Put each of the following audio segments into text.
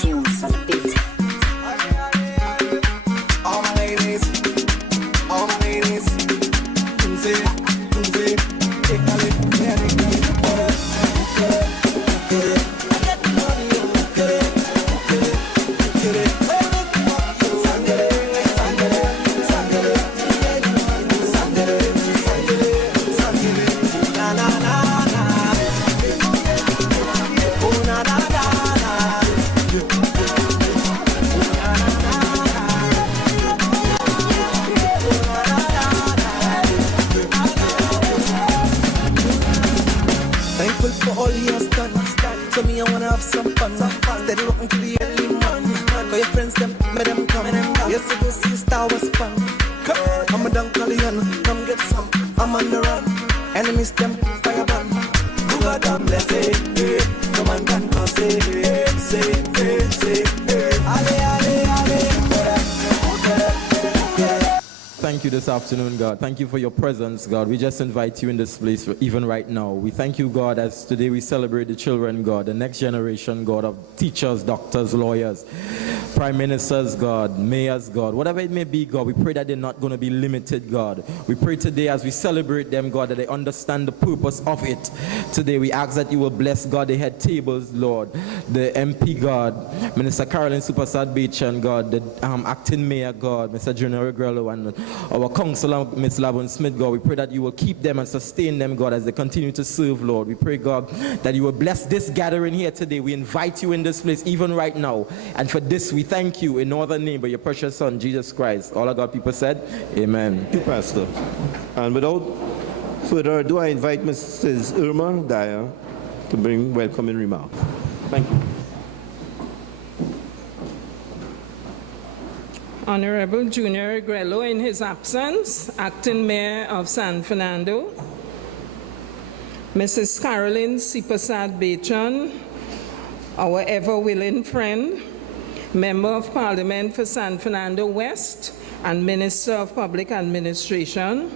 Tunes on the beat. All my ladies, thankful for all he has done. So me, I wanna have some fun. Steady walking to the early morning. Call your friends, them, make them come. Yes, to go see Star Wars fun. I'm a Dunkalian, come get some. I'm on the run. Enemies, them, fire ban. Who got them, let's say, no man can cause it. Say, Thank you this afternoon, God. Thank you for your presence, God. We just invite you in this place even right now. We thank you, God, as today we celebrate the children, God, the next generation, God, of teachers, doctors, lawyers, prime ministers, God, mayors, God, whatever it may be, God. We pray that they're not going to be limited, God. We pray today as we celebrate them, God, that they understand the purpose of it. Today we ask that you will bless, God, the head tables, Lord, the MP, God, Minister Carolyn Supersad Beechan, God, the acting mayor, God, Mr. Junior Regrello, and our counselor, Ms. Lavon Smith, God. We pray that you will keep them and sustain them, God, as they continue to serve, Lord. We pray, God, that you will bless this gathering here today. We invite you in this place even right now. And for this, we thank you in no other name but your precious Son, Jesus Christ. All of God people said, amen. Thank you, Pastor. And without further ado, I invite Mrs. Irma Dyer to bring welcoming remarks. Thank you. Honorable Junior Grello in his absence, Acting Mayor of San Fernando, Mrs. Carolyn Sipasad Beechan, our ever-willing friend, Member of Parliament for San Fernando West and Minister of Public Administration,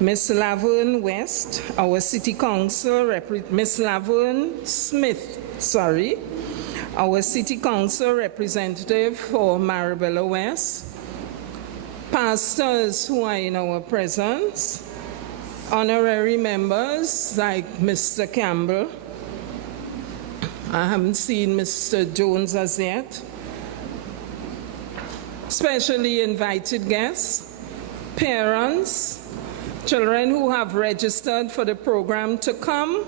Ms. Laverne West, our City Council, Ms. Laverne Smith, our City Council representative for Marabella West, pastors who are in our presence, honorary members like Mr. Campbell. I haven't seen Mr. Jones as yet. Specially invited guests, parents, children who have registered for the program to come,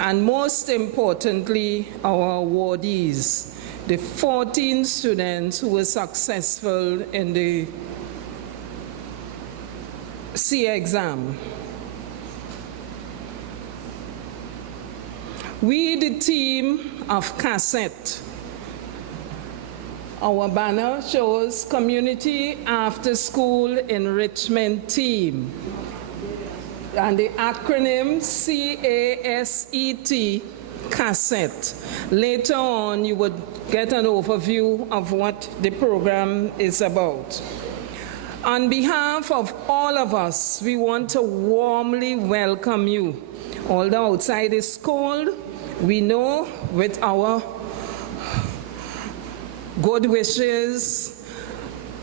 and most importantly, our awardees, the 14 students who were successful in the C exam. We, the team of Cassette, our banner shows Community After School Enrichment Team, and the acronym CASET, Cassette. Later on, you would get an overview of what the program is about. On behalf of all of us, we want to warmly welcome you. Although outside is cold, we know with our good wishes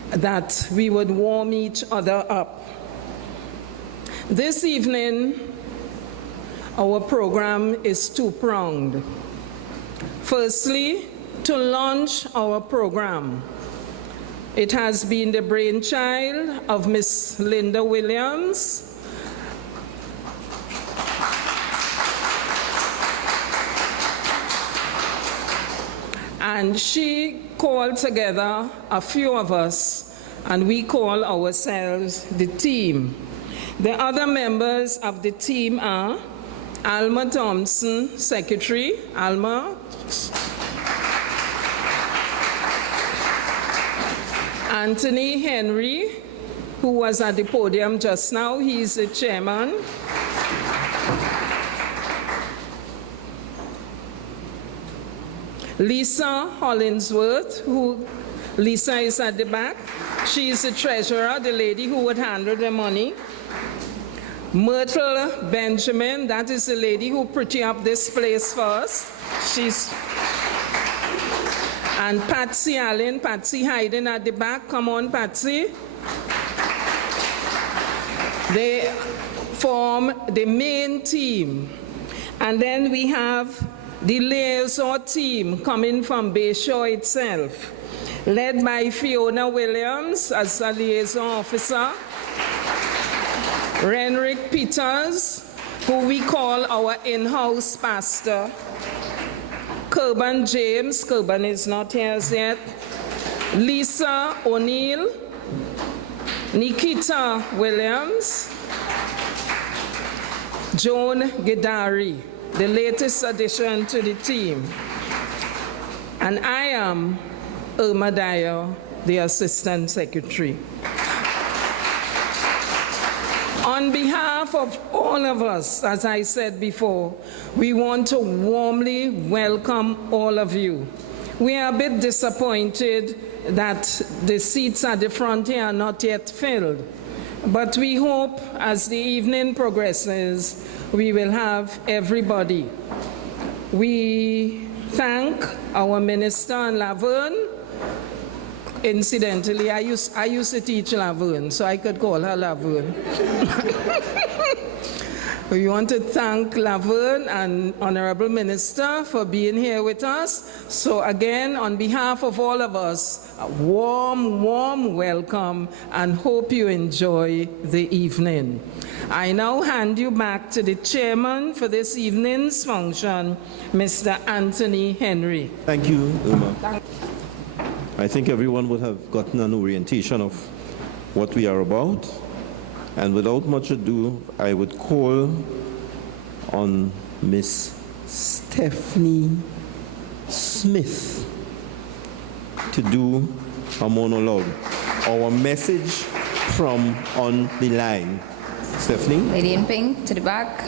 that we would warm each other up. This evening, our program is two-pronged. Firstly, to launch our program. It has been the brainchild of Miss Linda Williams, and she called together a few of us, and we call ourselves the team. The other members of the team are Alma Thompson, Secretary. Alma. Anthony Henry, who was at the podium just now, he's the chairman. Lisa Hollinsworth, Lisa is at the back. She is the treasurer, the lady who would handle the money. Myrtle Benjamin, that is the lady who pretty up this place for us. And Patsy Allen, Patsy hiding at the back. Come on, Patsy. They form the main team. And then we have the liaison team coming from Bayshore itself, led by Fiona Williams as a liaison officer, Renrick Peters, who we call our in-house pastor, Kerban James, Kerban is not here as yet, Lisa O'Neill, Nikita Williams, Joan Gedari, the latest addition to the team. And I am Irma Dyer, the Assistant Secretary. On behalf of all of us, as I said before, we want to warmly welcome all of you. We are a bit disappointed that the seats at the front here are not yet filled, but we hope as the evening progresses, we will have everybody. We thank our minister in Laverne. Incidentally, I used to teach Laverne, so I could call her Laverne. We want to thank Laverne and Honorable Minister for being here with us. So again, on behalf of all of us, a warm, warm welcome and hope you enjoy the evening. I now hand you back to the chairman for this evening's function, Mr. Anthony Henry. Thank you, Irma. I think everyone would have gotten an orientation of what we are about. And without much ado, I would call on Miss Stephanie Smith to do a monologue, our message from on the line. Stephanie? Lady in pink, to the back.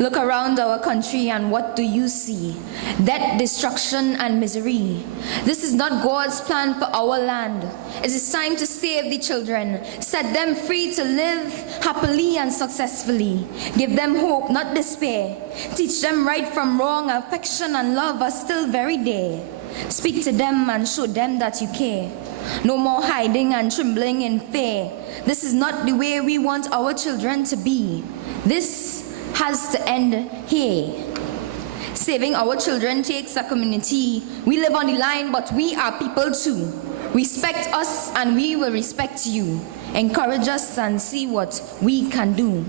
Look around our country and what do you see? Death, destruction, and misery. This is not God's plan for our land. It is time to save the children, set them free to live happily and successfully. Give them hope, not despair. Teach them right from wrong. Affection and love are still very there. Speak to them and show them that you care. No more hiding and trembling in fear. This is not the way we want our children to be. This has to end here. Saving our children takes a community. We live on the line, but we are people too. Respect us and we will respect you. Encourage us and see what we can do.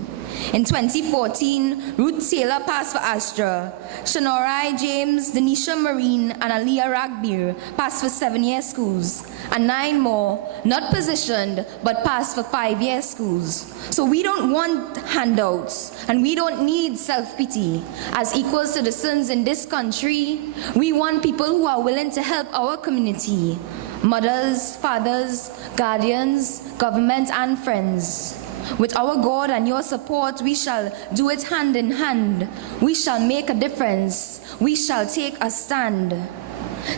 In 2014, Ruth Taylor passed for Astra. Shanorai James, Denisha Marine, and Aliyah Ragbir passed for 7-year schools. And 9 more, not positioned, but passed for 5-year schools. So we don't want handouts, and we don't need self-pity. As equal citizens in this country, we want people who are willing to help our community. Mothers, fathers, guardians, government, and friends. With our God and your support, we shall do it hand in hand. We shall make a difference. We shall take a stand.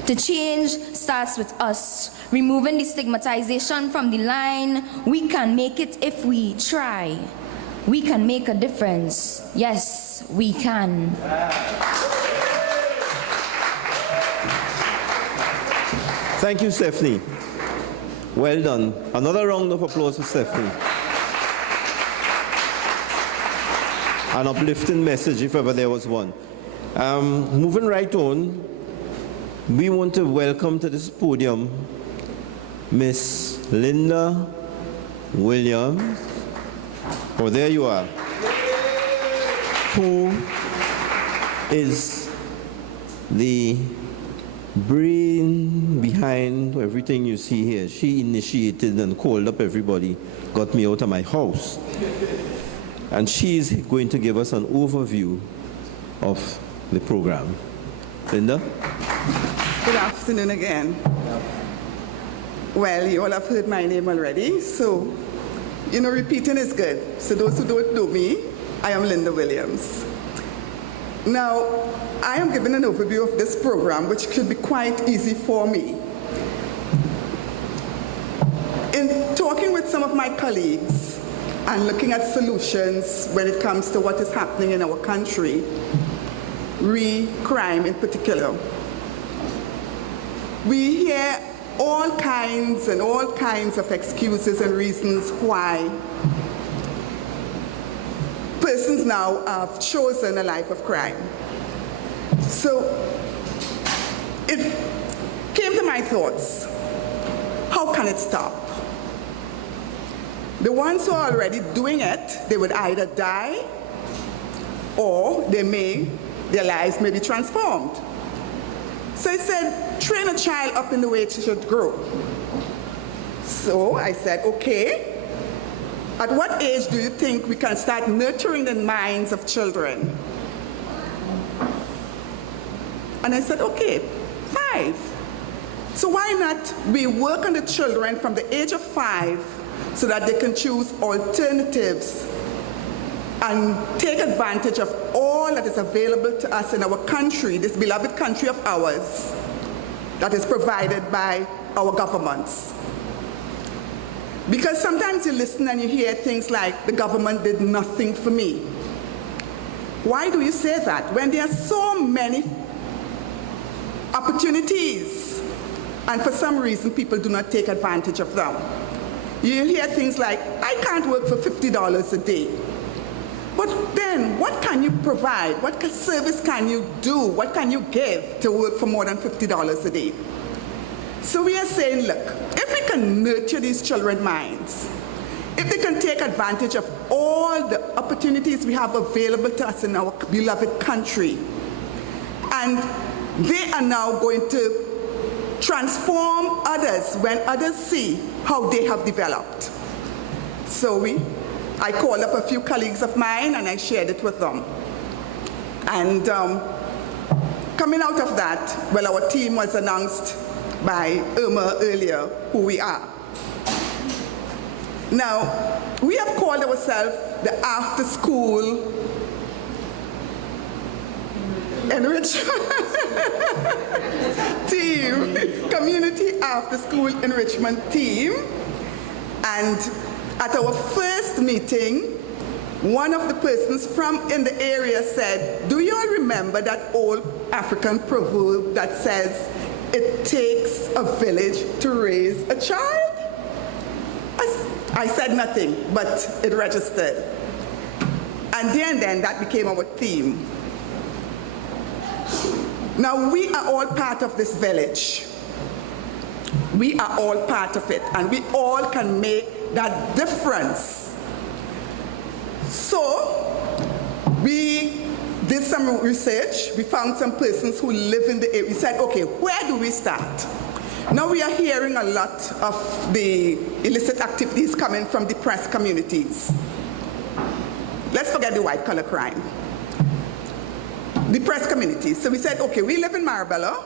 The change starts with us, removing the stigmatization from the line. We can make it if we try. We can make a difference. Yes, we can. Thank you, Stephanie. Well done. Another round of applause for Stephanie. An uplifting message, if ever there was one. Moving right on, we want to welcome to this podium Miss Linda Williams. Oh, there you are. Who is the brain behind everything you see here. She initiated and called up everybody, got me out of my house. And she's going to give us an overview of the program. Linda? Good afternoon again. Well, you all have heard my name already, so, repeating is good. So those who don't know me, I am Linda Williams. Now, I am giving an overview of this program, which should be quite easy for me. In talking with some of my colleagues, and looking at solutions when it comes to what is happening in our country, crime in particular. We hear all kinds of excuses and reasons why persons now have chosen a life of crime. So it came to my thoughts, how can it stop? The ones who are already doing it, they would either die or their lives may be transformed. So I said, train a child up in the way it should grow. So I said, okay, at what age do you think we can start nurturing the minds of children? And I said, okay, 5. So why not we work on the children from the age of 5 so that they can choose alternatives and take advantage of all that is available to us in our country, this beloved country of ours, that is provided by our governments. Because sometimes you listen and you hear things like, the government did nothing for me. Why do you say that when there are so many opportunities and for some reason people do not take advantage of them? You hear things like, I can't work for $50 a day. But then, what can you provide? What service can you do? What can you give to work for more than $50 a day? So we are saying, look, if we can nurture these children's minds, if they can take advantage of all the opportunities we have available to us in our beloved country, and they are now going to transform others when others see how they have developed. So I called up a few colleagues of mine and I shared it with them. And coming out of that, well, our team was announced by Irma earlier who we are. Now, we have called ourselves the After School Enrichment Team, Community After School Enrichment Team. And at our first meeting, one of the persons from in the area said, do you all remember that old African proverb that says, it takes a village to raise a child? I said nothing, but it registered. And then that became our theme. Now, we are all part of this village. We are all part of it, and we all can make that difference. So, we did some research. We found some persons who live in the area. We said, okay, where do we start? Now we are hearing a lot of the illicit activities coming from depressed communities. Let's forget the white-collar crime. Depressed communities. So we said, okay, we live in Marabella.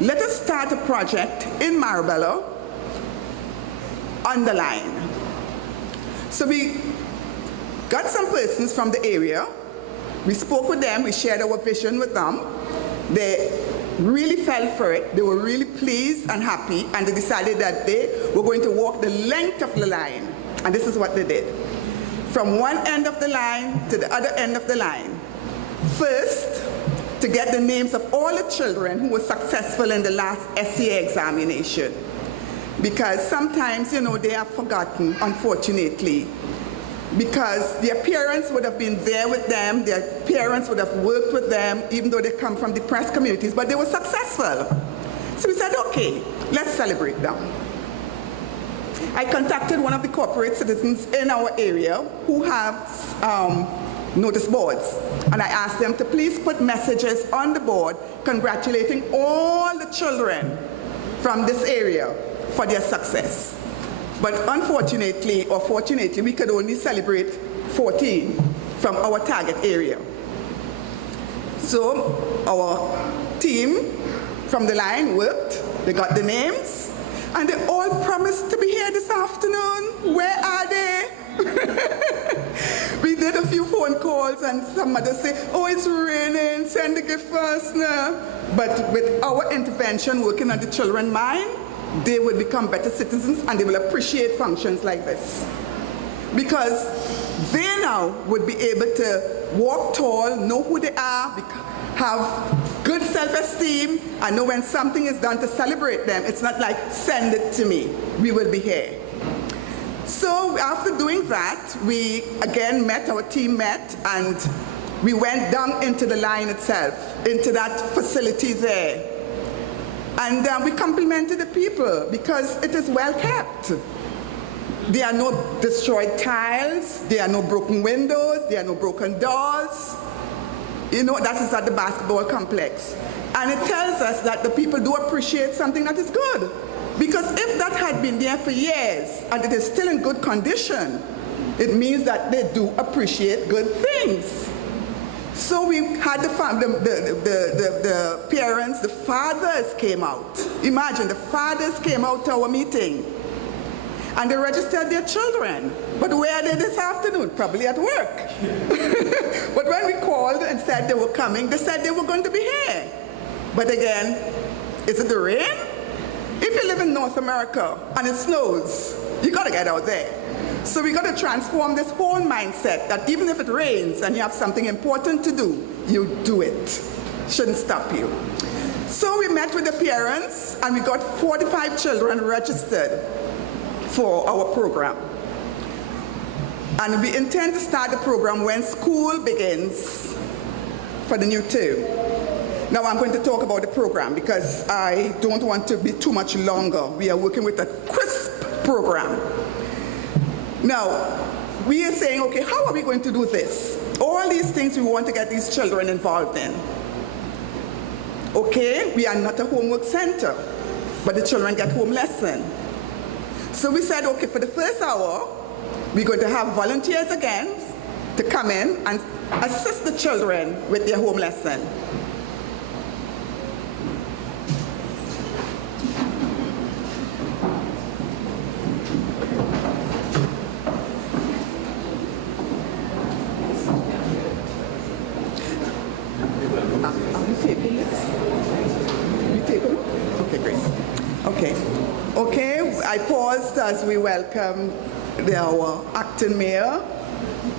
Let us start a project in Marabella on the line. So we got some persons from the area. We spoke with them. We shared our vision with them. They really fell for it. They were really pleased and happy, and they decided that they were going to walk the length of the line. And this is what they did. From one end of the line to the other end of the line. First, to get the names of all the children who were successful in the last SCA examination. Because sometimes, you know, they are forgotten, unfortunately. Because their parents would have been there with them, their parents would have worked with them, even though they come from depressed communities, but they were successful. So we said, okay, let's celebrate them. I contacted one of the corporate citizens in our area who have notice boards, and I asked them to please put messages on the board congratulating all the children from this area for their success. But unfortunately, or fortunately, we could only celebrate 14 from our target area. So our team from the line worked, they got the names, and they all promised to be here this afternoon. Where are they? We did a few phone calls and some mothers say, oh, it's raining, send the gift first now. But with our intervention working on the children's mind, they will become better citizens and they will appreciate functions like this. because they now would be able to walk tall, know who they are, have good self-esteem, and know when something is done to celebrate them. It's not like, send it to me, we will be here. So after doing that, we again met, our team met, and we went down into the line itself, into that facility there. And we complimented the people because it is well kept. There are no destroyed tiles, there are no broken windows, there are no broken doors. You know, that is at the basketball complex. And it tells us that the people do appreciate something that is good. Because if that had been there for years and it is still in good condition, it means that they do appreciate good things. So we had the parents, the fathers came out. Imagine, the fathers came out to our meeting and they registered their children. But where are they this afternoon? Probably at work. But when we called and said they were coming, they said they were going to be here. But again, is it the rain? If you live in North America and it snows, you gotta get out there. So we gotta transform this whole mindset that even if it rains and you have something important to do, you do it. Shouldn't stop you. So we met with the parents and we got 45 children registered for our program. And we intend to start the program when school begins for the new term. Now I'm going to talk about the program because I don't want to be too much longer. We are working with a crisp program. Now, we are saying, okay, how are we going to do this? All these things we want to get these children involved in. Okay, we are not a homework center, but the children get home lesson. So we said, okay, for the first hour, we're going to have volunteers again to come in and assist the children with their home lesson. I paused as we welcomed our acting mayor,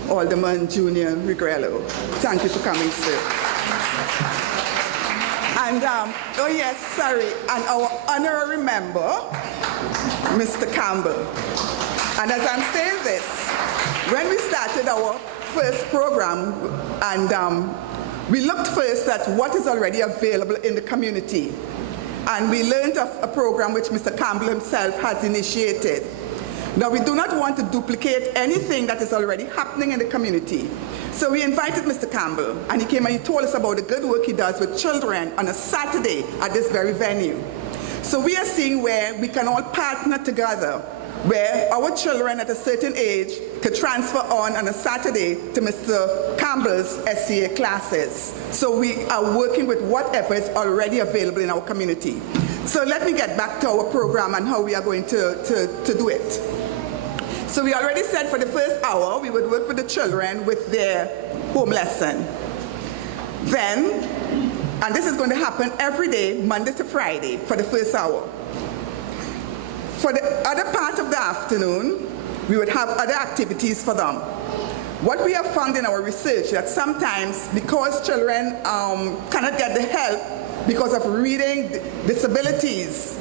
Alderman Junior Regrello. Thank you for coming, sir. And, oh yes, sorry, and our honorary member, Mr. Campbell. And as I'm saying this, when we started our first program, and we looked first at what is already available in the community. And we learned of a program which Mr. Campbell himself has initiated. Now, we do not want to duplicate anything that is already happening in the community. So we invited Mr. Campbell, and he came and he told us about the good work he does with children on a Saturday at this very venue. So we are seeing where we can all partner together, where our children at a certain age could transfer on a Saturday to Mr. Campbell's SCA classes. So we are working with whatever is already available in our community. So let me get back to our program and how we are going to do it. So we already said for the first hour, we would work with the children with their home lesson. Then, and this is going to happen every day, Monday to Friday, for the first hour. For the other part of the afternoon, we would have other activities for them. What we have found in our research that sometimes because children cannot get the help because of reading disabilities,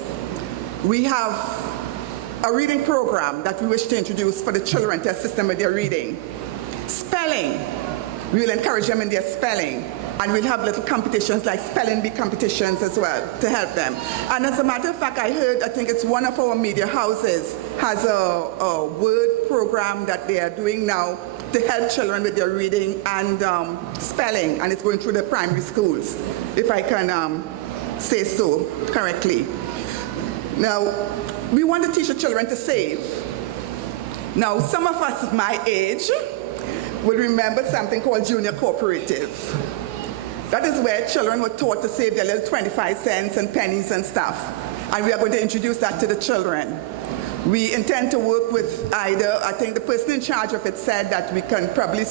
we have a reading program that we wish to introduce for the children to assist them with their reading. Spelling, we will encourage them in their spelling. And we'll have little competitions like spelling bee competitions as well to help them. And as a matter of fact, I heard, I think it's one of our media houses has a word program that they are doing now to help children with their reading and spelling, and it's going through the primary schools, if I can say so correctly. Now, we want to teach the children to save. Now, some of us my age will remember something called Junior Cooperative. That is where children were taught to save their little 25 cents and pennies and stuff. And we are going to introduce that to the children. We intend to work with either, I think the person in charge of it said that we can probably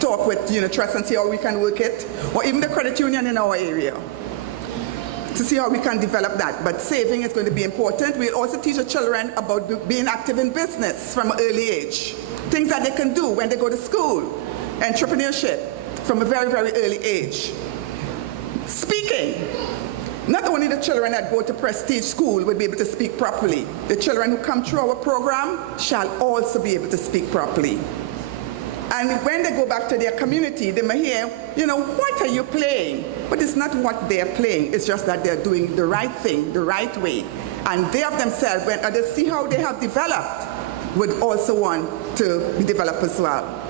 talk with Trust and see how we can work it, or even the credit union in our area. to see how we can develop that. But saving is going to be important. We'll also teach the children about being active in business from an early age. Things that they can do when they go to school. Entrepreneurship from a very, very early age. Speaking. Not only the children that go to prestige school will be able to speak properly. The children who come through our program shall also be able to speak properly. And when they go back to their community, they may hear, what are you playing? But it's not what they're playing. It's just that they're doing the right thing, the right way. And they of themselves, when others see how they have developed, would also want to be developed as well.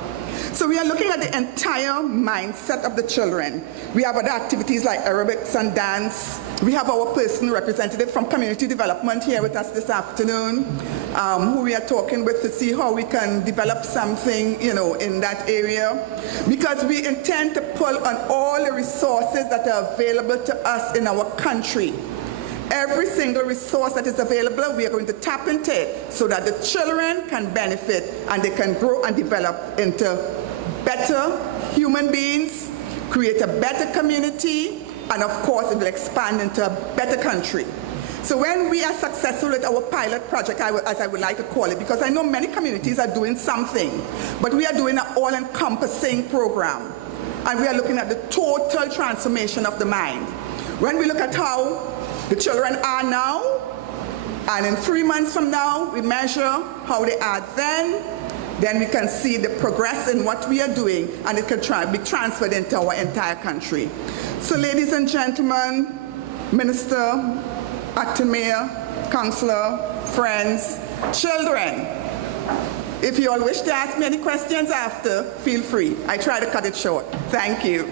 So we are looking at the entire mindset of the children. We have other activities like aerobics and dance. We have our person representative from community development here with us this afternoon, who we are talking with to see how we can develop something, in that area. Because we intend to pull on all the resources that are available to us in our country. Every single resource that is available, we are going to tap into it so that the children can benefit and they can grow and develop into better human beings, create a better community, and of course it will expand into a better country. So when we are successful with our pilot project, as I would like to call it, because I know many communities are doing something, but we are doing an all-encompassing program. And we are looking at the total transformation of the mind. When we look at how the children are now, and in 3 months from now, we measure how they are then we can see the progress in what we are doing, and it can be transferred into our entire country. So ladies and gentlemen, Minister, Acting Mayor, Councillor, friends, children, if you all wish to ask me any questions after, feel free. I try to cut it short. Thank you.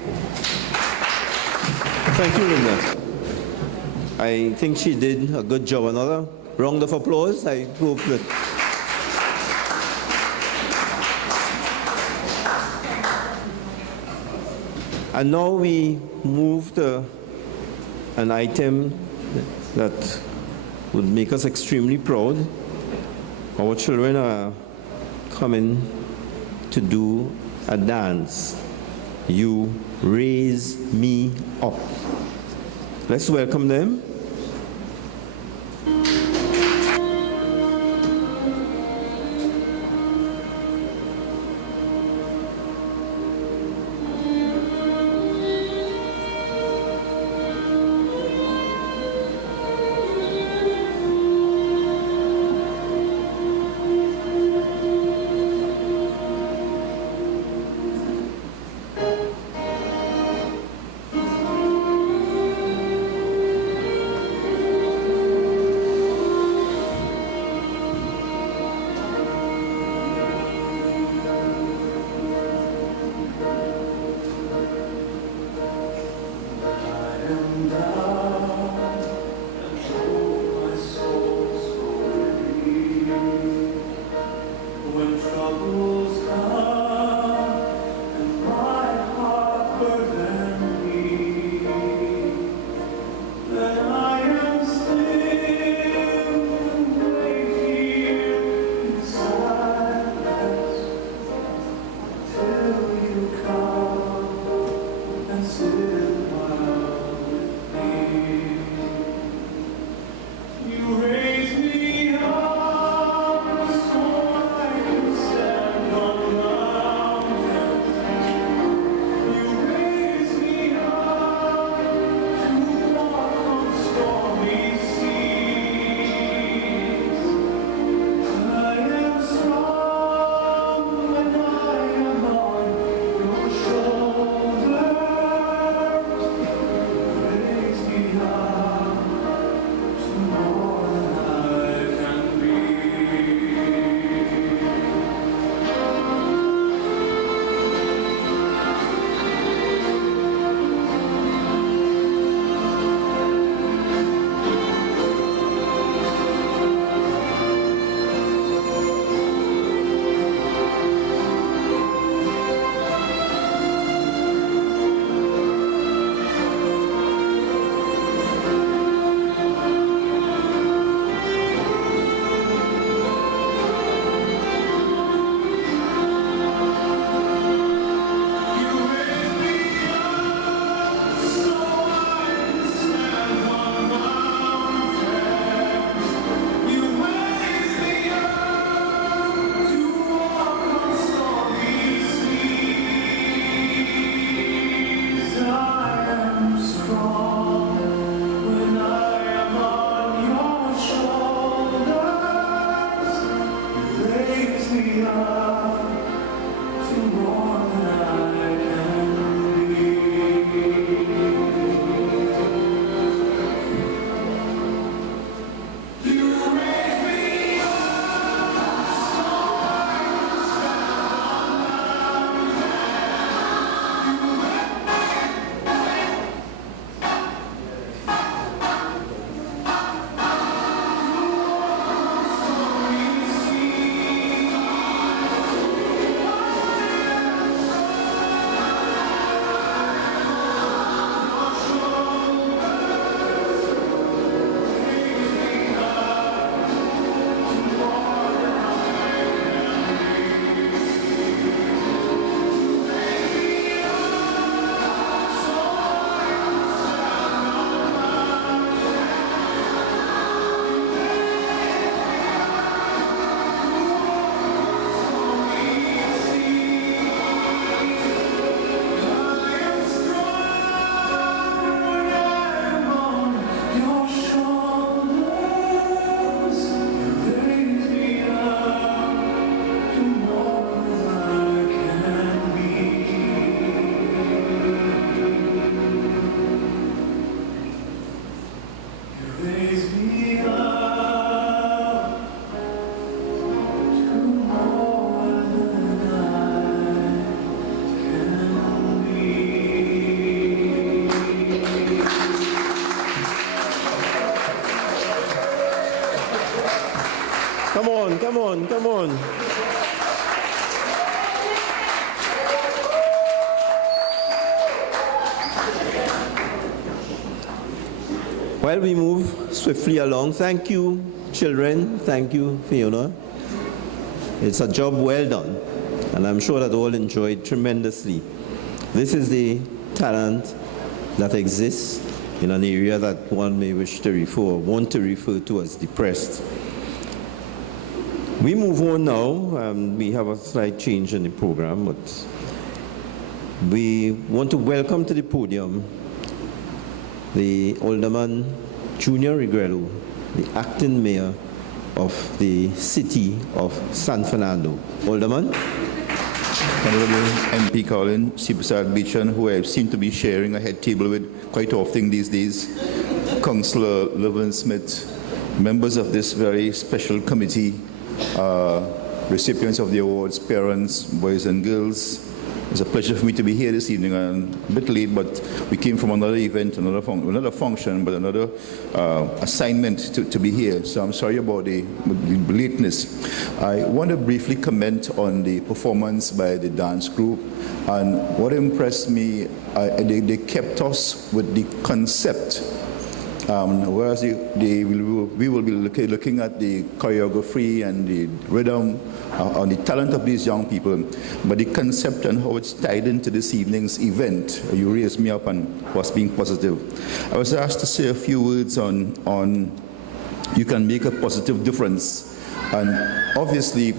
Thank you, Linda. I think she did a good job. Another round of applause. I hope that. And now we move to an item that would make us extremely proud. Our children are coming to do a dance. You Raise Me Up. Let's welcome them. Come on, come on, come on. While we move swiftly along, thank you, children. Thank you, Fiona. It's a job well done, and I'm sure that all enjoyed tremendously. This is the talent that exists in an area that one may wish to refer or want to refer to as depressed. We move on now. We have a slight change in the program, but we want to welcome to the podium the Alderman Junior Regrello, the acting mayor of the city of San Fernando. Alderman. Honorable MP Colin Sipasad Beechan, who I seem to be sharing a head table with quite often these days, Councillor Levin Smith, members of this very special committee, recipients of the awards, parents, boys and girls. It's a pleasure for me to be here this evening. I'm a bit late, but we came from another event, another function, but another assignment to be here. So I'm sorry about the lateness. I want to briefly comment on the performance by the dance group. And what impressed me, they kept us with the concept. Whereas we will be looking at the choreography and the rhythm, on the talent of these young people, but the concept and how it's tied into this evening's event, you raised me up and was being positive. I was asked to say a few words on you can make a positive difference, and obviously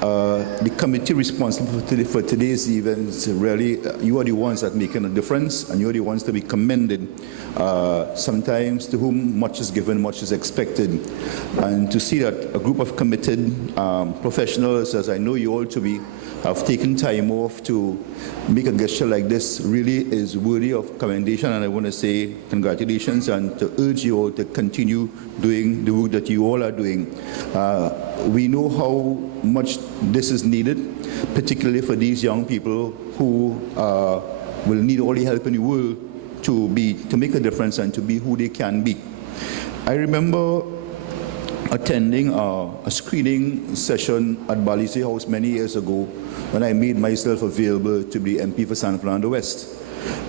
the committee responsible for today's events, really, you are the ones that are making a difference, and you are the ones to be commended. Sometimes to whom much is given, much is expected. And to see that a group of committed professionals, as I know you all to be, have taken time off to make a gesture like this really is worthy of commendation, and I want to say congratulations and to urge you all to continue doing the work that you all are doing. We know how much this is needed, particularly for these young people who will need all the help in the world to make a difference and to be who they can be. I remember attending a screening session at Balise House many years ago when I made myself available to be MP for San Fernando West.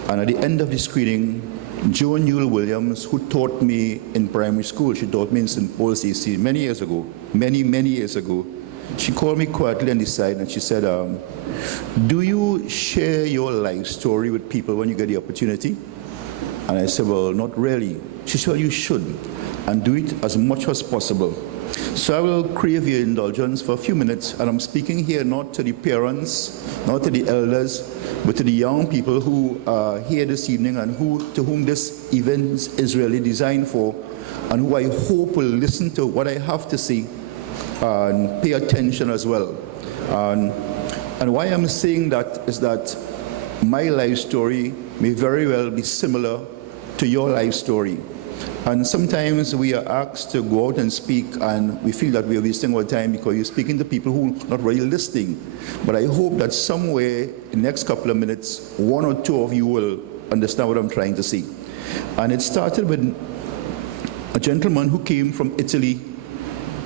And at the end of the screening, Joan Newell Williams, who taught me in primary school, she taught me in St. Paul's AC many years ago, many years ago, she called me quietly on the side and she said, do you share your life story with people when you get the opportunity? And I said, well, not really. She said, well, you should, and do it as much as possible. So I will crave your indulgence for a few minutes, and I'm speaking here not to the parents, not to the elders, but to the young people who are here this evening and to whom this event is really designed for, and who I hope will listen to what I have to say and pay attention as well. And why I'm saying that is that my life story may very well be similar to your life story. And sometimes we are asked to go out and speak, and we feel that we are wasting our time because you're speaking to people who are not really listening. But I hope that somewhere in the next couple of minutes, one or two of you will understand what I'm trying to say. And it started with a gentleman who came from Italy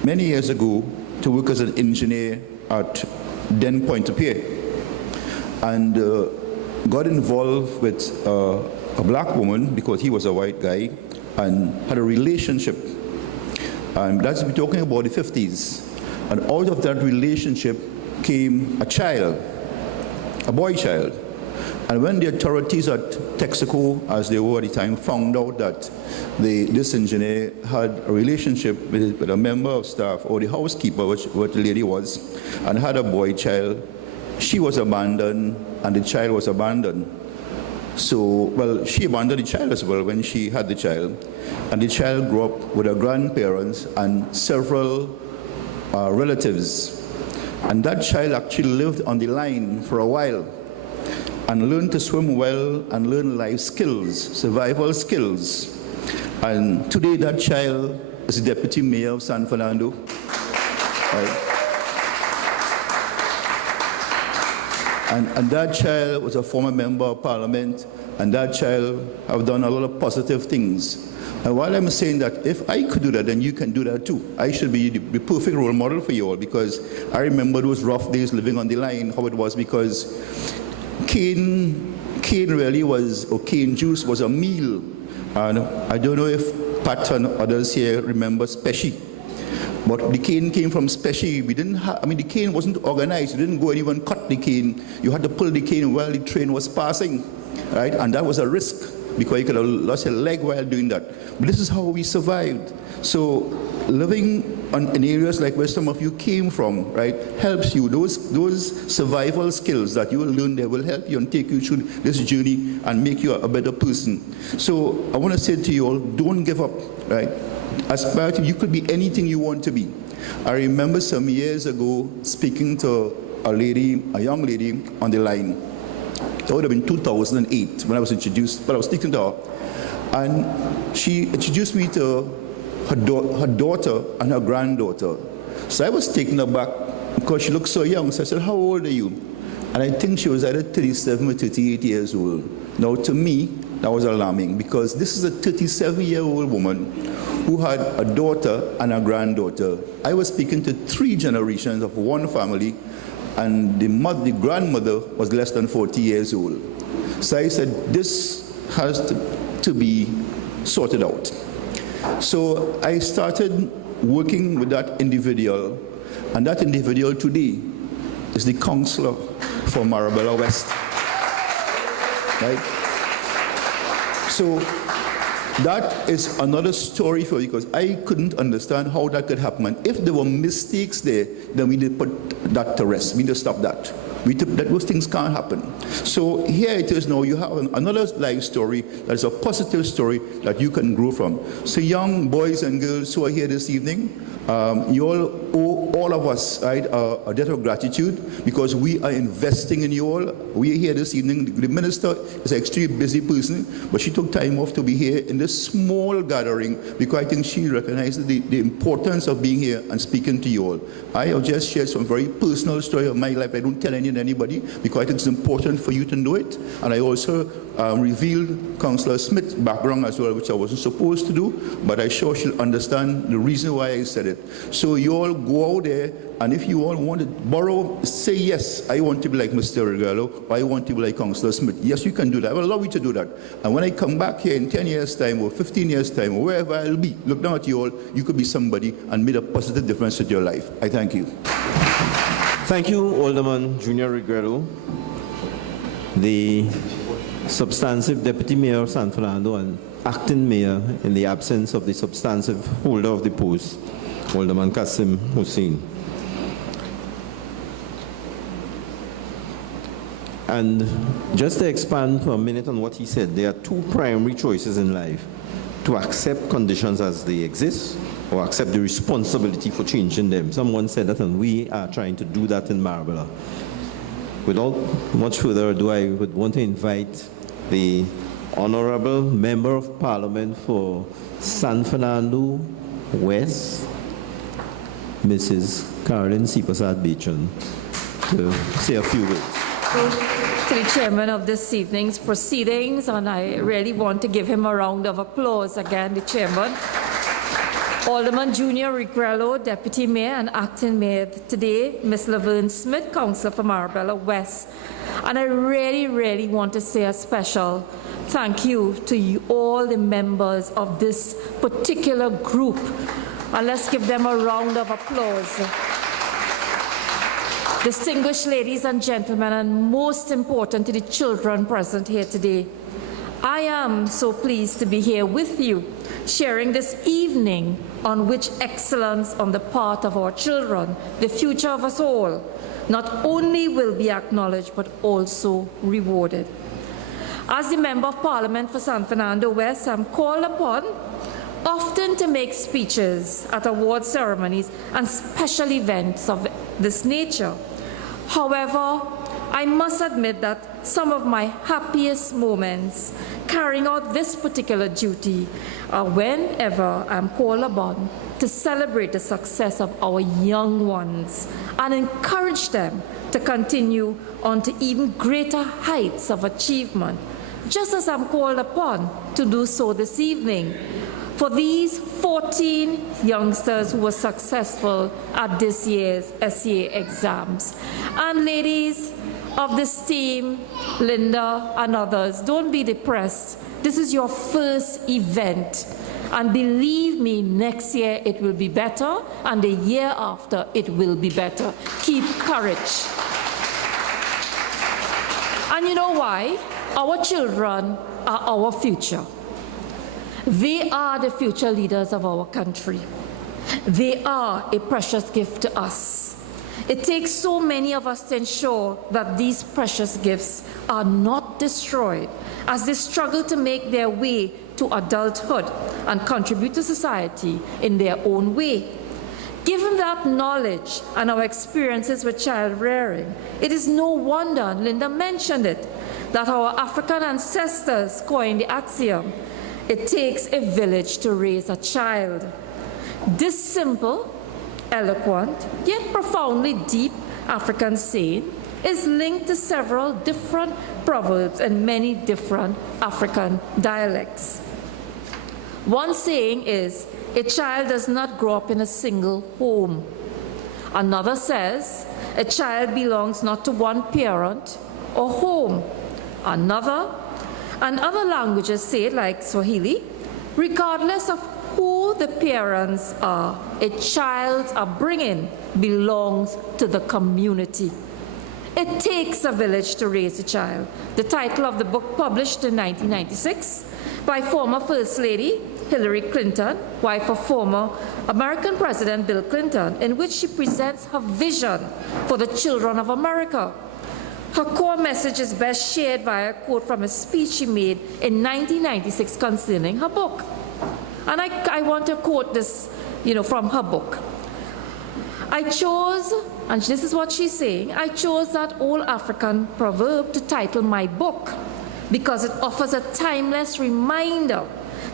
many years ago to work as an engineer at then Pointe-à-Pied, and got involved with a black woman because he was a white guy, and had a relationship. And that's, we're talking about the 50s. And out of that relationship came a child, a boy child. And when the authorities at Texaco, as they were at the time, found out that this engineer had a relationship with a member of staff, or the housekeeper, what the lady was, and had a boy child, she was abandoned and the child was abandoned. So, well, she abandoned the child as well when she had the child. And the child grew up with her grandparents and several relatives. And that child actually lived on the line for a while and learned to swim well and learn life skills, survival skills. And today that child is the deputy mayor of San Fernando. And that child was a former member of parliament, and that child have done a lot of positive things. And while I'm saying that, if I could do that, then you can do that too. I should be the perfect role model for you all, because I remember those rough days living on the line, how it was, because cane really was, or cane juice was a meal. And I don't know if Pat and others here remember Specie. But the cane came from Specie. We didn't have, the cane wasn't organized. You didn't go and even cut the cane. You had to pull the cane while the train was passing, right? And that was a risk, because you could have lost your leg while doing that. But this is how we survived. So living in areas like where some of you came from, right, helps you. Those survival skills that you will learn there will help you and take you through this journey and make you a better person. So I want to say to you all, don't give up, right? Aspire to, you could be anything you want to be. I remember some years ago speaking to a young lady on the line. It would have been 2008 when I was introduced, but I was speaking to her. And she introduced me to her daughter and her granddaughter. So I was taken aback because she looked so young. So I said, how old are you? And I think she was either 37 or 38 years old. Now to me, that was alarming, because this is a 37-year-old woman who had a daughter and a granddaughter. I was speaking to 3 generations of one family, and the grandmother was less than 40 years old. So I said, this has to be sorted out. So I started working with that individual, and that individual today is the counselor for Marabella West. Right? So that is another story for you, because I couldn't understand how that could happen. And if there were mistakes there, then we need to put that to rest. We need to stop that. That those things can't happen. So here it is now. You have another life story that is a positive story that you can grow from. So young boys and girls who are here this evening, you all owe all of us, right, a debt of gratitude, because we are investing in you all. We are here this evening. The minister is an extremely busy person, but she took time off to be here in this small gathering, because I think she recognizes the importance of being here and speaking to you all. I have just shared some very personal story of my life. I don't tell anybody, because I think it's important for you to know it. And I also revealed Councillor Smith's background as well, which I wasn't supposed to do, but I'm sure she'll understand the reason why I said it. So you all go out there, and if you all want to borrow, say yes, I want to be like Mr. Regalo, or I want to be like Councillor Smith. Yes, you can do that. I will allow you to do that. And when I come back here in 10 years' time, or 15 years' time, or wherever I'll be, look down at you all, you could be somebody and made a positive difference in your life. I thank you. Thank you, Alderman Junior Regretto, the substantive Deputy Mayor of San Fernando and acting Mayor in the absence of the substantive holder of the post, Alderman Kasim Hussein. And just to expand for a minute on what he said, there are 2 primary choices in life: to accept conditions as they exist, or accept the responsibility for changing them. Someone said that, and we are trying to do that in Marabella. Without much further ado, I would want to invite the Honorable Member of Parliament for San Fernando West, Mrs. Carolyn Sipasad Bechan, to say a few words. To the chairman of this evening's proceedings, and I really want to give him a round of applause again, the chairman. Alderman Junior Regrello, Deputy Mayor and Acting Mayor today, Ms. Laverne Smith, Councillor for Marabella West. And I really want to say a special thank you to you, all the members of this particular group. And let's give them a round of applause. Distinguished ladies and gentlemen, and most important to the children present here today, I am so pleased to be here with you, sharing this evening on which excellence on the part of our children, the future of us all, not only will be acknowledged, but also rewarded. As the Member of Parliament for San Fernando West, I'm called upon often to make speeches at award ceremonies and special events of this nature. However, I must admit that some of my happiest moments carrying out this particular duty are whenever I'm called upon to celebrate the success of our young ones and encourage them to continue on to even greater heights of achievement, just as I'm called upon to do so this evening for these 14 youngsters who were successful at this year's SEA exams. And ladies of this team, Linda and others, don't be depressed. This is your first event. And believe me, next year it will be better, and the year after it will be better. Keep courage. And you know why? Our children are our future. They are the future leaders of our country. They are a precious gift to us. It takes so many of us to ensure that these precious gifts are not destroyed as they struggle to make their way to adulthood and contribute to society in their own way. Given that knowledge and our experiences with child rearing, it is no wonder, and Linda mentioned it, that our African ancestors coined the axiom, it takes a village to raise a child. This simple, eloquent, yet profoundly deep African saying is linked to several different proverbs and many different African dialects. One saying is, a child does not grow up in a single home. Another says, a child belongs not to one parent or home. Another, and other languages say, like Swahili, regardless of who the parents are, a child's upbringing belongs to the community. It takes a village to raise a child. The title of the book, published in 1996 by former First Lady Hillary Clinton, wife of former American President Bill Clinton, in which she presents her vision for the children of America. Her core message is best shared via a quote from a speech she made in 1996 concerning her book. And I want to quote this, from her book. I chose, and this is what she's saying, I chose that old African proverb to title my book because it offers a timeless reminder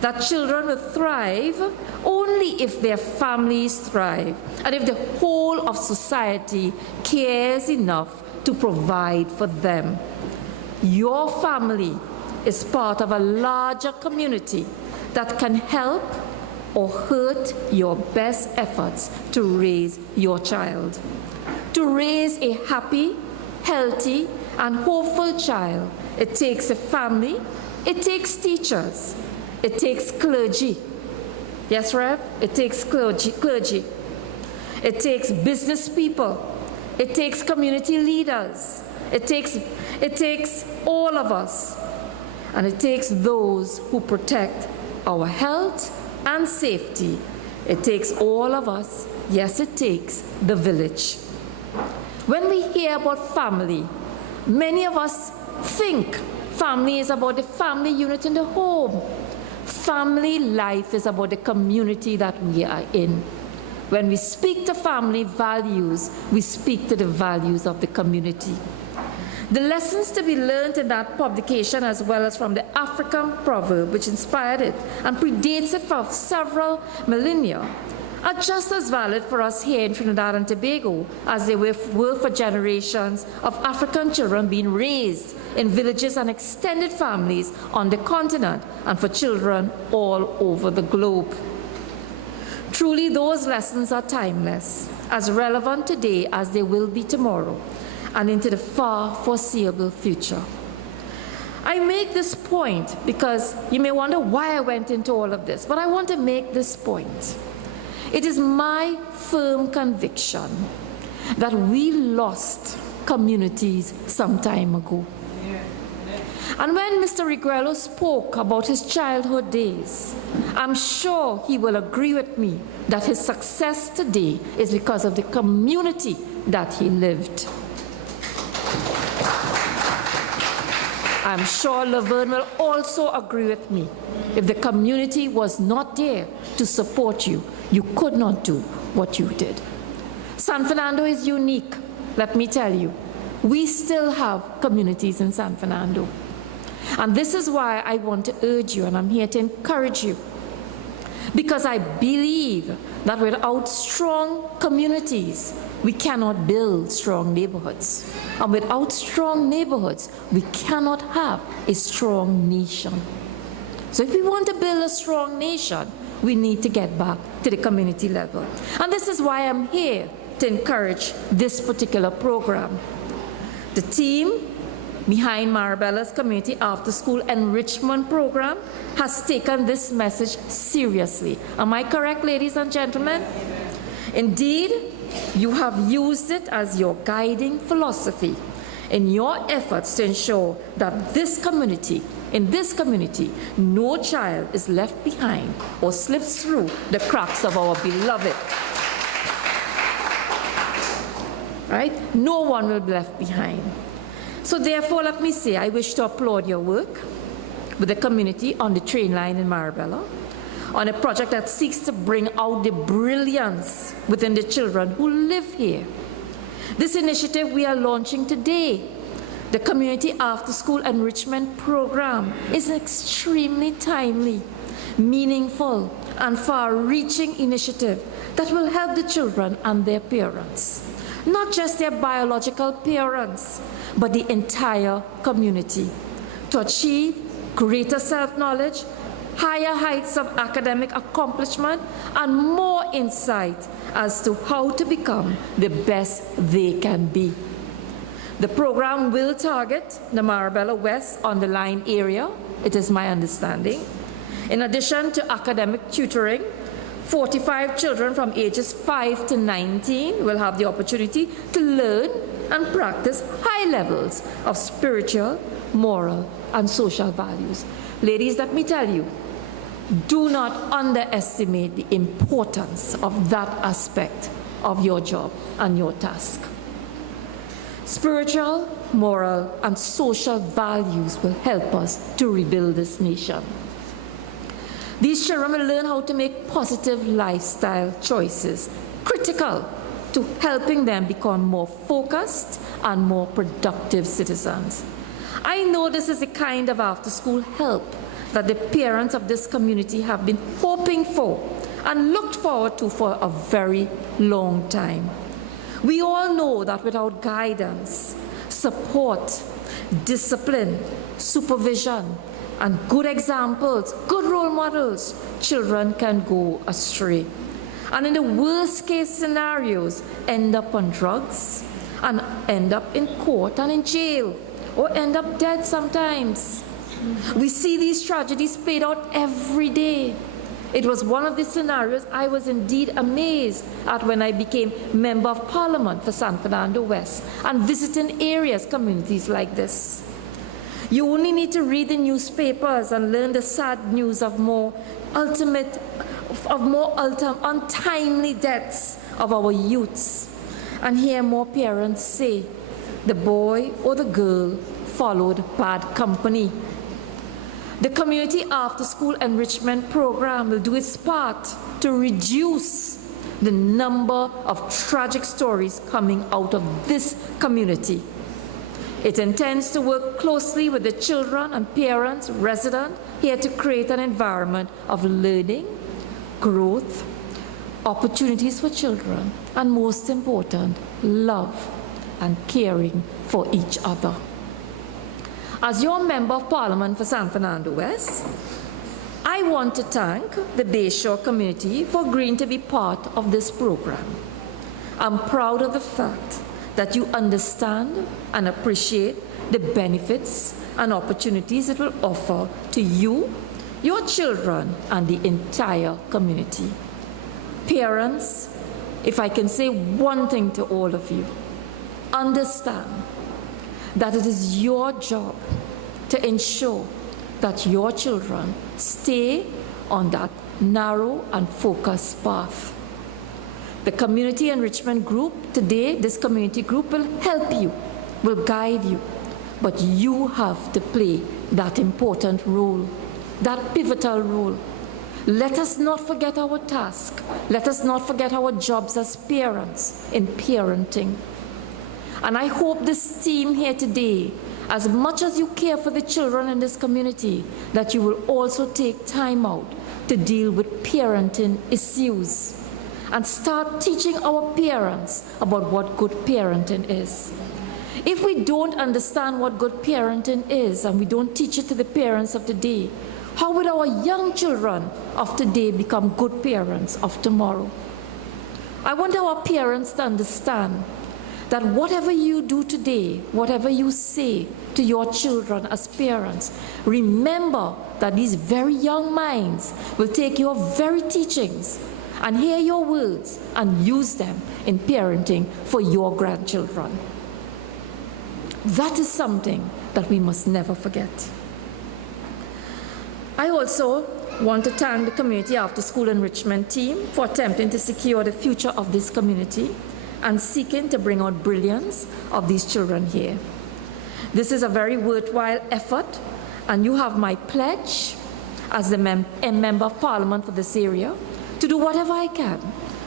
that children will thrive only if their families thrive and if the whole of society cares enough to provide for them. Your family is part of a larger community that can help or hurt your best efforts to raise your child. To raise a happy, healthy, and hopeful child, it takes a family, it takes teachers, it takes clergy. Yes, Rev? It takes clergy. It takes business people. It takes community leaders. It takes all of us. And it takes those who protect our health and safety. It takes all of us. Yes, it takes the village. When we hear about family, many of us think family is about the family unit in the home. Family life is about the community that we are in. When we speak to family values, we speak to the values of the community. The lessons to be learned in that publication, as well as from the African proverb which inspired it and predates it for several millennia, are just as valid for us here in Trinidad and Tobago as they were for generations of African children being raised in villages and extended families on the continent, and for children all over the globe. Truly, those lessons are timeless, as relevant today as they will be tomorrow, and into the far foreseeable future. I make this point because you may wonder why I went into all of this, but I want to make this point. It is my firm conviction that we lost communities some time ago. And when Mr. Regrello spoke about his childhood days, I'm sure he will agree with me that his success today is because of the community that he lived. I'm sure Laverne will also agree with me. If the community was not there to support you, you could not do what you did. San Fernando is unique, let me tell you. We still have communities in San Fernando. And this is why I want to urge you, and I'm here to encourage you. Because I believe that without strong communities, we cannot build strong neighborhoods. And without strong neighborhoods, we cannot have a strong nation. So if we want to build a strong nation, we need to get back to the community level. And this is why I'm here to encourage this particular program. The team behind Marabella's Community After School Enrichment Program has taken this message seriously. Am I correct, ladies and gentlemen? Indeed, you have used it as your guiding philosophy in your efforts to ensure that in this community, no child is left behind or slips through the cracks of our beloved. Right? No one will be left behind. So therefore, let me say, I wish to applaud your work with the community on the train line in Marabella, on a project that seeks to bring out the brilliance within the children who live here. This initiative we are launching today, the Community After School Enrichment Program, is an extremely timely, meaningful, and far-reaching initiative that will help the children and their parents. Not just their biological parents, but the entire community, to achieve greater self-knowledge, higher heights of academic accomplishment, and more insight as to how to become the best they can be. The program will target the Marabella West on the line area, it is my understanding. In addition to academic tutoring, 45 children from ages 5 to 19 will have the opportunity to learn and practice high levels of spiritual, moral, and social values. Ladies, let me tell you, do not underestimate the importance of that aspect of your job and your task. Spiritual, moral, and social values will help us to rebuild this nation. These children will learn how to make positive lifestyle choices, critical to helping them become more focused and more productive citizens. I know this is the kind of after-school help that the parents of this community have been hoping for and looked forward to for a very long time. We all know that without guidance, support, discipline, supervision, and good examples, good role models, children can go astray. And in the worst case scenarios, end up on drugs and end up in court and in jail, or end up dead sometimes. We see these tragedies played out every day. It was one of the scenarios I was indeed amazed at when I became Member of Parliament for San Fernando West and visiting areas, communities like this. You only need to read the newspapers and learn the sad news of more untimely deaths of our youths, and hear more parents say the boy or the girl followed bad company. The Community After School Enrichment Program will do its part to reduce the number of tragic stories coming out of this community. It intends to work closely with the children and parents, residents here to create an environment of learning, growth, opportunities for children, and most important, love and caring for each other. As your Member of Parliament for San Fernando West, I want to thank the Bayshore community for agreeing to be part of this program. I'm proud of the fact that you understand and appreciate the benefits and opportunities it will offer to you, your children, and the entire community. Parents, if I can say one thing to all of you, understand that it is your job to ensure that your children stay on that narrow and focused path. The Community Enrichment Group, today, this community group will help you, will guide you, but you have to play that important role, that pivotal role. Let us not forget our task. Let us not forget our jobs as parents in parenting. And I hope this team here today, as much as you care for the children in this community, that you will also take time out to deal with parenting issues and start teaching our parents about what good parenting is. If we don't understand what good parenting is and we don't teach it to the parents of today, How will our young children of today become good parents of tomorrow? I want our parents to understand that whatever you do today, whatever you say to your children as parents, remember that these very young minds will take your very teachings and hear your words and use them in parenting for your grandchildren. That is something that we must never forget. I also want to thank the Community After School Enrichment team for attempting to secure the future of this community and seeking to bring out brilliance of these children here. This is a very worthwhile effort, and you have my pledge as a member of Parliament for this area to do whatever I can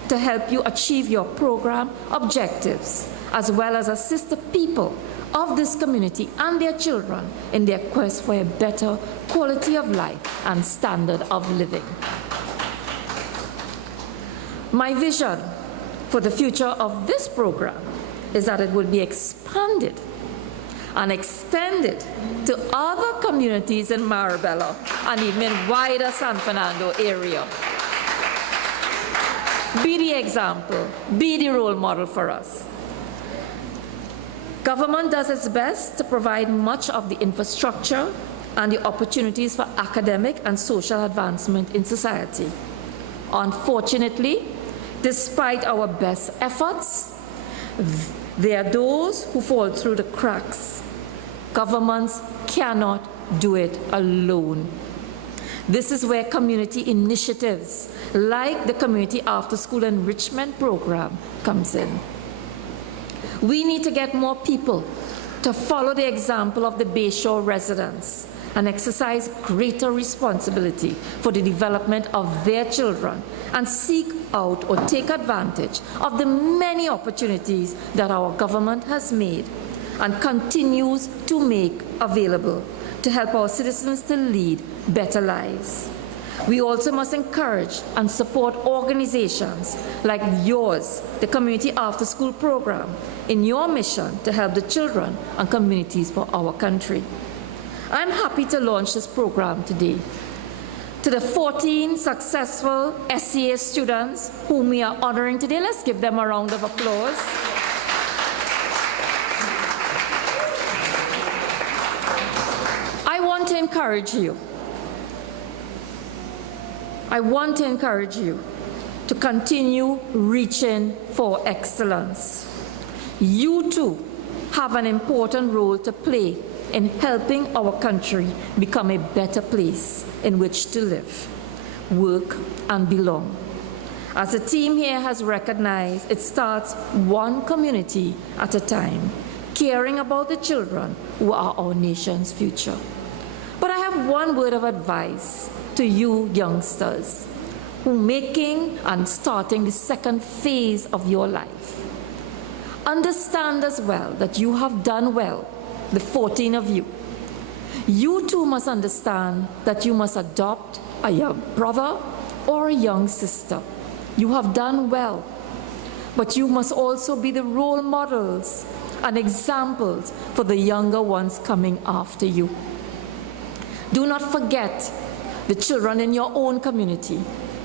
to help you achieve your program objectives, as well as assist the people of this community and their children in their quest for a better quality of life and standard of living. My vision for the future of this program is that it will be expanded and extended to other communities in Marabella and even wider San Fernando area. Be the example, be the role model for us. Government does its best to provide much of the infrastructure and the opportunities for academic and social advancement in society. Unfortunately, despite our best efforts, there are those who fall through the cracks. Governments cannot do it alone. This is where community initiatives like the Community After School Enrichment Program comes in. We need to get more people to follow the example of the Bayshore residents and exercise greater responsibility for the development of their children and seek out or take advantage of the many opportunities that our government has made and continues to make available to help our citizens to lead better lives. We also must encourage and support organizations like yours, the Community After School Program, in your mission to help the children and communities for our country. I'm happy to launch this program today. To the 14 successful SCA students whom we are honoring today, let's give them a round of applause. I want to encourage you. I want to encourage you to continue reaching for excellence. You too have an important role to play in helping our country become a better place in which to live, work, and belong. As the team here has recognized, it starts one community at a time, caring about the children who are our nation's future. But I have one word of advice to you youngsters who are making and starting the second phase of your life. Understand as well that you have done well, the 14 of you. You too must understand that you must adopt a young brother or a young sister. You have done well, but you must also be the role models and examples for the younger ones coming after you. Do not forget the children in your own community.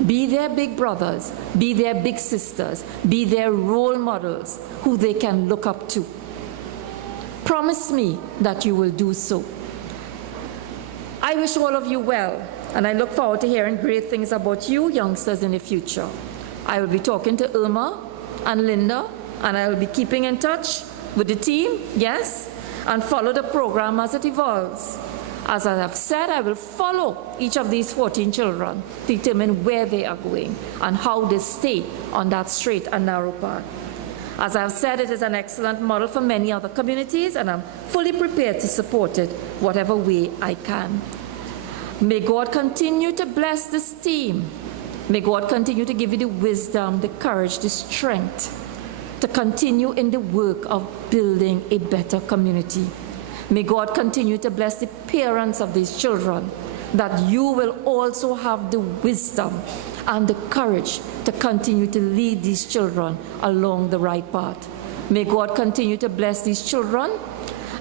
Be their big brothers, be their big sisters, be their role models who they can look up to. Promise me that you will do so. I wish all of you well, and I look forward to hearing great things about you youngsters in the future. I will be talking to Irma and Linda, and I will be keeping in touch with the team, yes, and follow the program as it evolves. As I have said, I will follow each of these 14 children to determine where they are going and how they stay on that straight and narrow path. As I have said, it is an excellent model for many other communities, and I'm fully prepared to support it whatever way I can. May God continue to bless this team. May God continue to give you the wisdom, the courage, the strength to continue in the work of building a better community. May God continue to bless the parents of these children, that you will also have the wisdom and the courage to continue to lead these children along the right path. May God continue to bless these children,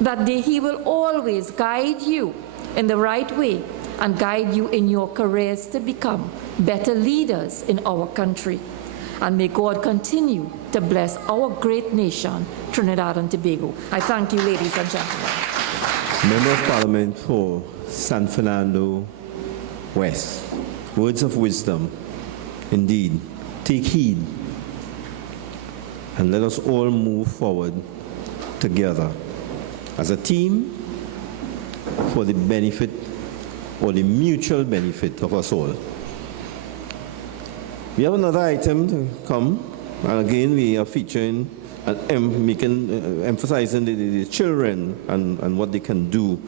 that He will always guide you in the right way and guide you in your careers to become better leaders in our country. And may God continue to bless our great nation, Trinidad and Tobago. I thank you, ladies and gentlemen. Member of Parliament for San Fernando West. Words of wisdom. Indeed, take heed and let us all move forward together as a team for the benefit or the mutual benefit of us all. We have another item to come, and again we are featuring and emphasizing the children and what they can do.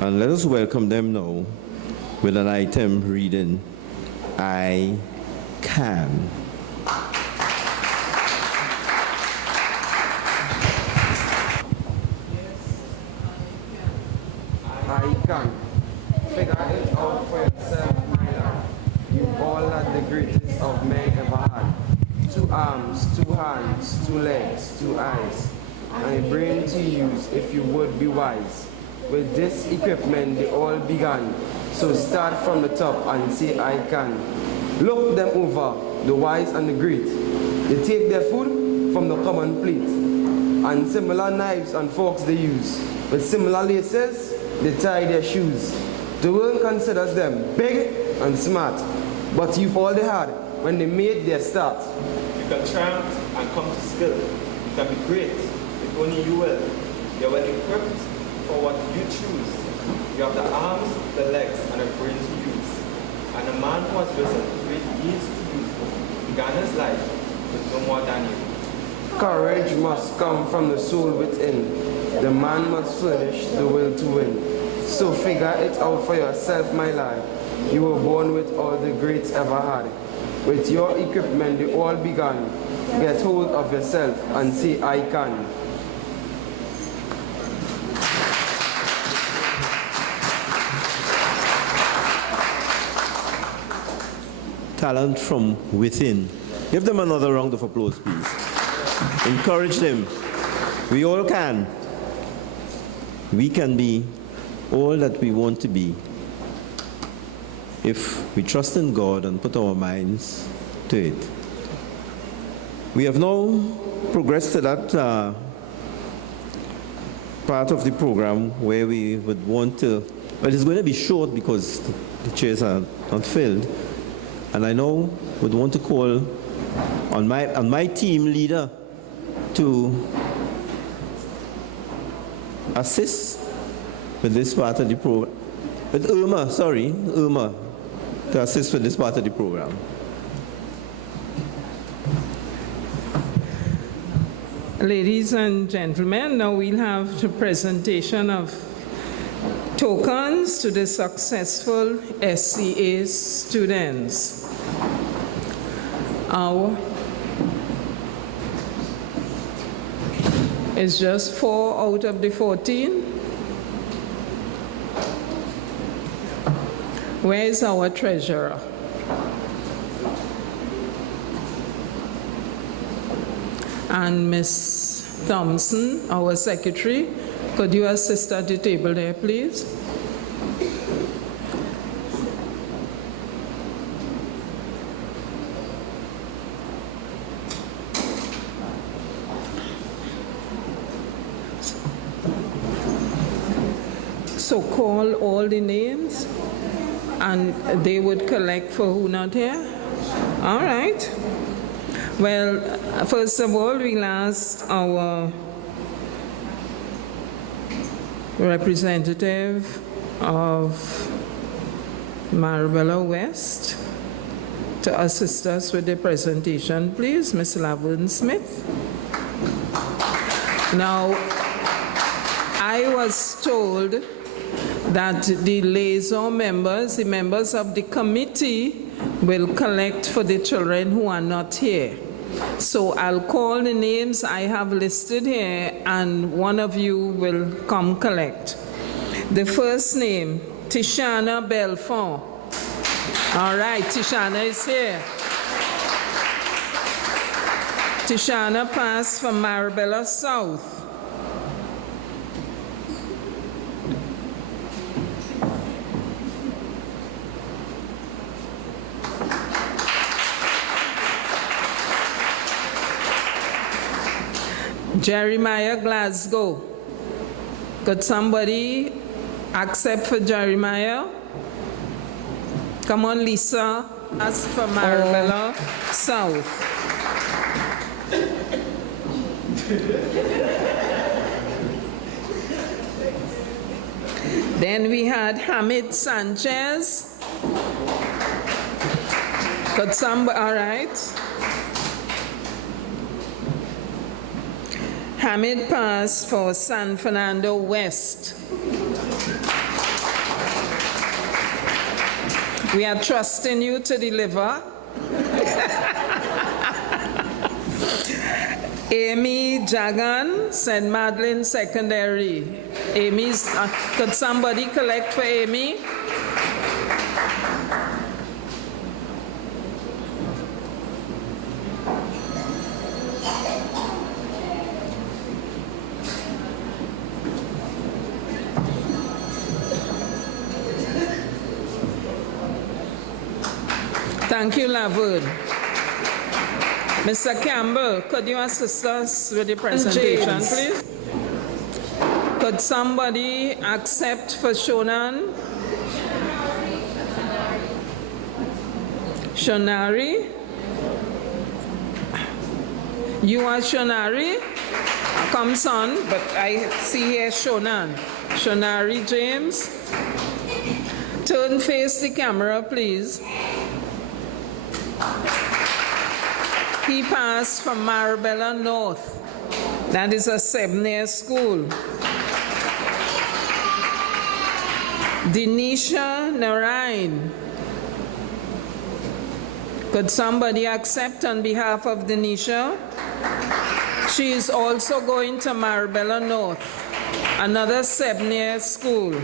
And let us welcome them now with an item reading, I Can. I can. Figure it out for yourself, my lad. You all are the greatest of men ever had. 2 arms, 2 hands, 2 legs, 2 eyes, and a brain to use if you would be wise. With this equipment they all began, so start from the top and say I can. Look them over, the wise and the great. They take their food from the common plate, and similar knives and forks they use. With similar laces, they tie their shoes. The world considers them big and smart, but you've all they had when they made their start. You can triumph and come to skill. You can be great if only you will. You're well equipped for what you choose. You have the arms, the legs, and a brain to use. And a man who has risen great deeds to do began his life with no more than you. Courage must come from the soul within. The man must furnish the will to win. So figure it out for yourself, my lad. You were born with all the greats ever had. With your equipment they all began. Get hold of yourself and say I can. Talent from within. Give them another round of applause, please. Encourage them. We all can. We can be all that we want to be if we trust in God and put our minds to it. We have now progressed to that part of the program where we would want to, well, it's going to be short because the chairs are not filled, and I now would want to call on my team leader to assist with this part of the program. With Irma, to assist with this part of the program. Ladies and gentlemen, now we'll have the presentation of tokens to the successful SCA students. It's just 4 out of the 14. Where is our treasurer? And Miss Thompson, our secretary, could you assist at the table there, please? So call all the names and they would collect for who not here? All right. Well, first of all, we'll ask our representative of Marabella West to assist us with the presentation, please, Ms. Laverne Smith. Now, I was told that the liaison members, the members of the committee, will collect for the children who are not here. So I'll call the names I have listed here, and one of you will come collect. The first name, Tishana Belfont. All right, Tishana is here. Tishana passed from Marabella South. Jeremiah Glasgow. Could somebody accept for Jeremiah? Come on, Lisa. Ask for Marabella South. Then we had Hamid Sanchez. Could somebody, all right. Hamid passed for San Fernando West. We are trusting you to deliver. Amy Jagan, St. Madeleine Secondary. Amy's, could somebody collect for Amy? Thank you, Lavud. Mr. Campbell, could you assist us with the presentation, please? Could somebody accept for Shonan? Shonari? You are Shonari? Come, son, but I see here Shonan. Shonari James. Turn, face the camera, please. He passed from Marabella North. That is a 7-year school. Denisha Narain. Could somebody accept on behalf of Denisha? She is also going to Marabella North, another 7-year school.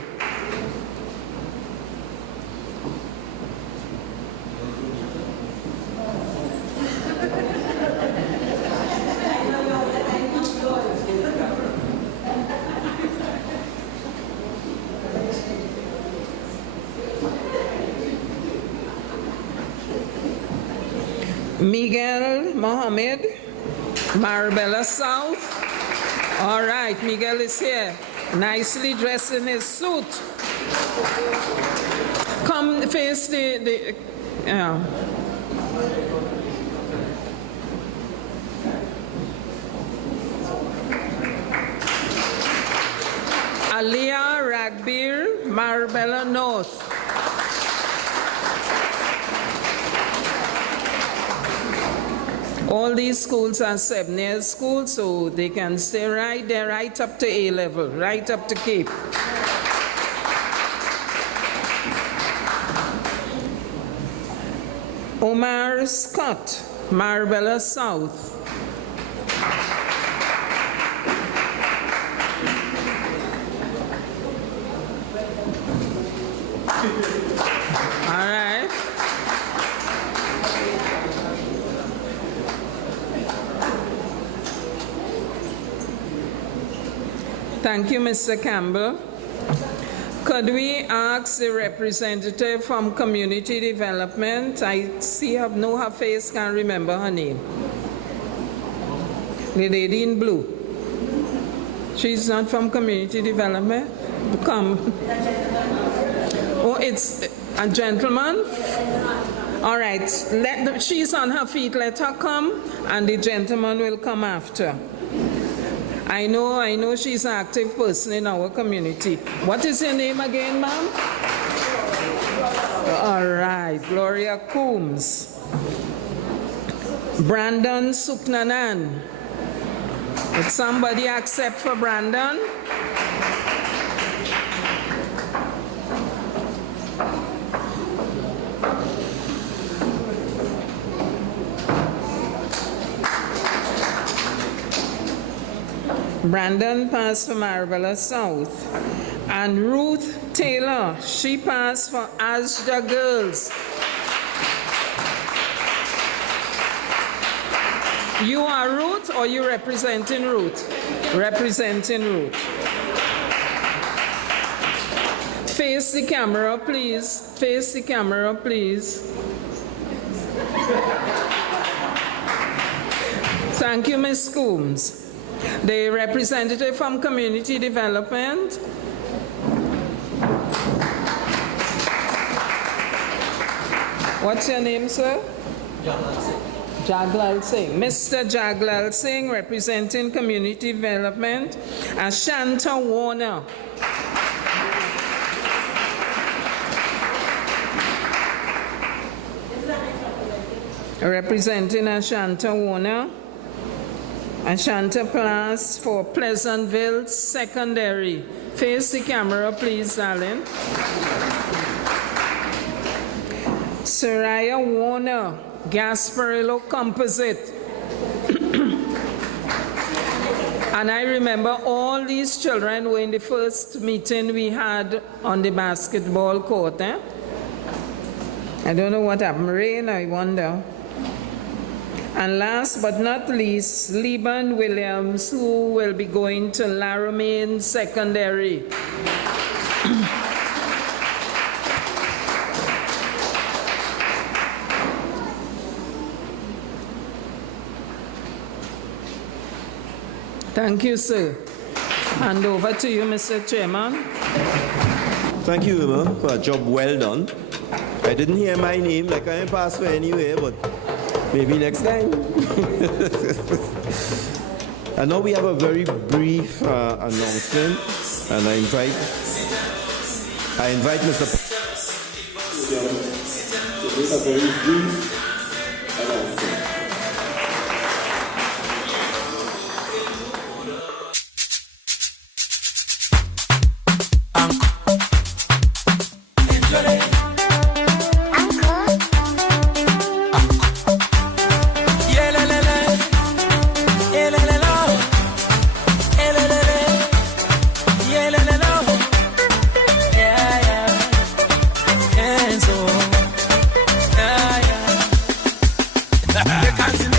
Miguel Mohammed, Marabella South. All right, Miguel is here, nicely dressed in his suit. Come face the Aliyah Ragbir, Marabella North. All these schools are 7-year schools, so they can stay right there, right up to A level, right up to Cape. Omar Scott, Marabella South. All right. Thank you, Mr. Campbell. Could we ask the representative from Community Development? I see I know her face, can't remember her name. The lady in blue. She's not from Community Development? Come. Oh, it's a gentleman? All right, she's on her feet, let her come, and the gentleman will come after. I know she's an active person in our community. What is your name again, ma'am? All right, Gloria Coombs. Brandon Suknanan. Would somebody accept for Brandon? Brandon passed for Marabella South. And Ruth Taylor, she passed for Asda Girls. You are Ruth or you representing Ruth? Representing Ruth. Face the camera, please. Face the camera, please. Thank you, Ms. Coombs. The representative from Community Development. What's your name, sir? Jaglal Singh. Mr. Jaglal Singh, representing Community Development. Ashanta Warner. Representing Ashanta Warner. Ashanta Plus for Pleasantville Secondary. Face the camera, please, darling. Soraya Warner, Gasparillo Composite. And I remember all these children were in the first meeting we had on the basketball court. I don't know what happened. Rain, I wonder. And last but not least, Liban Williams, who will be going to Laramie Secondary. Thank you, sir. Hand over to you, Mr. Chairman. Thank you, Emma, for a job well done. I didn't hear my name, like I didn't pass for anywhere, but maybe next time. And now we have a very brief announcement, and I invite Mr. to make a very brief announcement. Can't